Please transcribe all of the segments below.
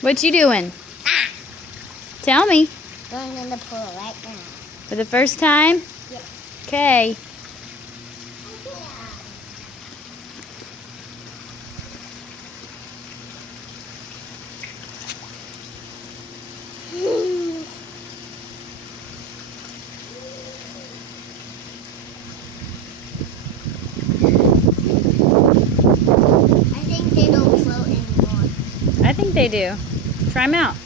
What you doing? Ah! Tell me. Going in the pool right now. For the first time? Yes. Okay. I think they don't float anymore. I think they do. Try them out.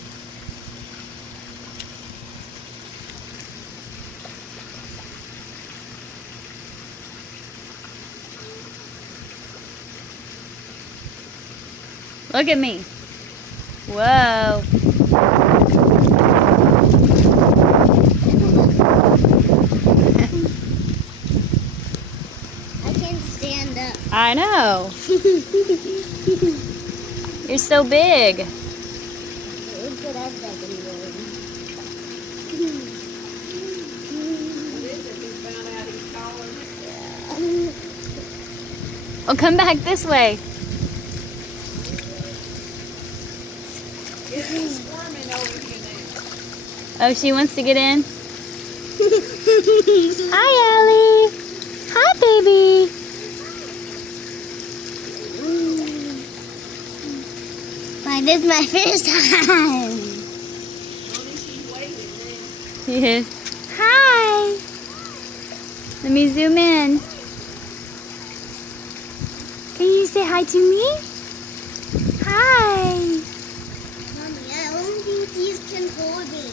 Look at me. Whoa. I can't stand up. I know. You're so big. Look what I've been doing. Well, come back this way. It's squirming over here now. Oh, she wants to get in? Hi, Allie. Hi, baby. Why, this is my first time. Only she's waiting now. Yes. Hi. Let me zoom in. Can you say hi to me? Hi. Mommy, I only think these can hold me.